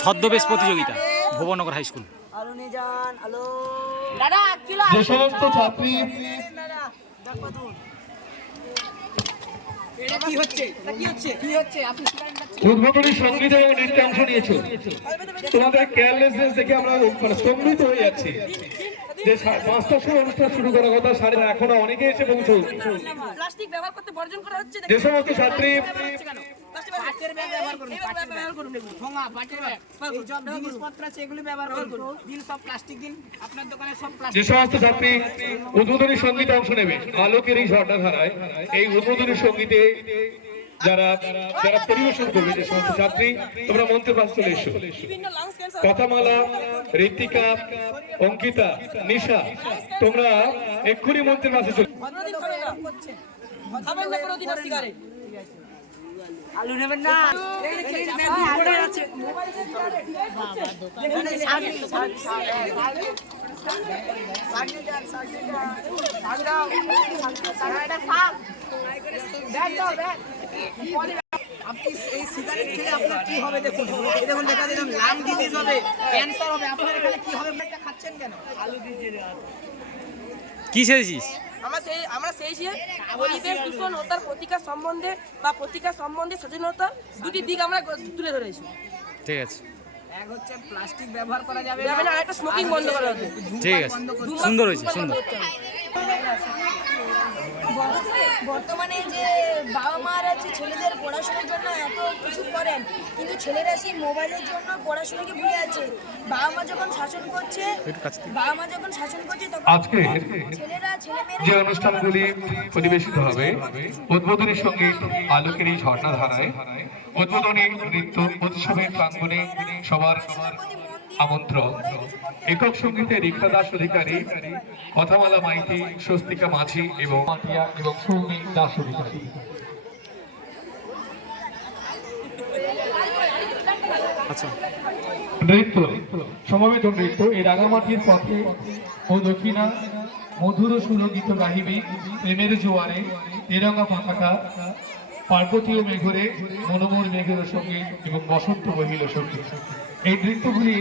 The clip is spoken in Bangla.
ছদ্মবেশ প্রতিযোগিতা ভুবননগর হাই স্কুল। যে সমস্ত ছাত্রী উদ্বোধনী সঙ্গীত এবং নৃত্যে অংশ নিয়েছো, তোমাদের কেয়ারলেসনেস দেখে আমরা স্তম্ভিত হয়ে যাচ্ছি। যে 5টার সময় অনুষ্ঠান শুরু করার কথা, সাড়ে এখনো অনেকে এসে পৌঁছল। যে সমস্ত ছাত্রী যে সমস্ত ছাত্রী উদ্বোধনী সঙ্গীতে অংশ নেবে আলোকের এই ঝর্ণাধারায়, এই উদ্বোধনী সঙ্গীতে যারা যারা পরিবেশন করবে, যে সমস্ত ছাত্রী তোমরা মঞ্চের পাশে চলে এসো। কথামালা, ঋতিকা, অঙ্কিতা, নিশা, তোমরা এক্ষুনি মঞ্চের পাশে চলে। আলু নেবেন না, আপনি এই সিগারেট খেলে আপনার কি হবে দেখুন, এই দেখুন লেখা দিলাম লাং ডিজিজ হবে, ক্যান্সার হবে, আপনার এখানে কি হবে এটা খাচ্ছেন কেন? আলু ডিজিজ কি সেরেছিস? আমরা সেই পরিবেশ দূষণ ও তার প্রতিকার সম্বন্ধে বা প্রতিকার সম্বন্ধে সচেতনতা দুটি দিক আমরা তুলে ধরেছি। ঠিক আছে, এক হচ্ছে প্লাস্টিক ব্যবহার করা যাবে না, একটা স্মোকিং বন্ধ করা হবে। ঠিক আছে, সুন্দর হয়েছে, সুন্দর। বর্তমানে যে বাবা মারা যে ছেলেদের পড়াশোনার জন্য এত কিছু করেন, কিন্তু ছেলেরা সেই মোবাইলের জন্য পড়াশোনাকে ভুলে যাচ্ছে। বাবা মা যখন শাসন করছে তখন আজকে যে অনুষ্ঠানগুলি পরিবেশিত হবে, উদ্বোধনী সঙ্গীত আলোকের এই ঝর্ণাধারায়, উদ্বোধনী নৃত্য উৎসবের প্রাঙ্গণে সবার আমন্ত্রণ। একক সঙ্গীতে রিক্তা দাস অধিকারী, কথামালা মাইতি, স্বস্তিকা মাঝি এবং মাতিয়া এবং সৌমি দাস অধিকারী। আচ্ছা, নৃত্য সমবেত নৃত্য এই রাঙামাটির পথে ও দক্ষিণা মধুর সুরগীত গাহিবি প্রেমের জোয়ারে তেরঙ্গা পতাকা পার্বতী ও মেঘরে মনোমর মেঘের সঙ্গীত এবং বসন্ত বহিল সঙ্গীত। এই নৃত্যগুলি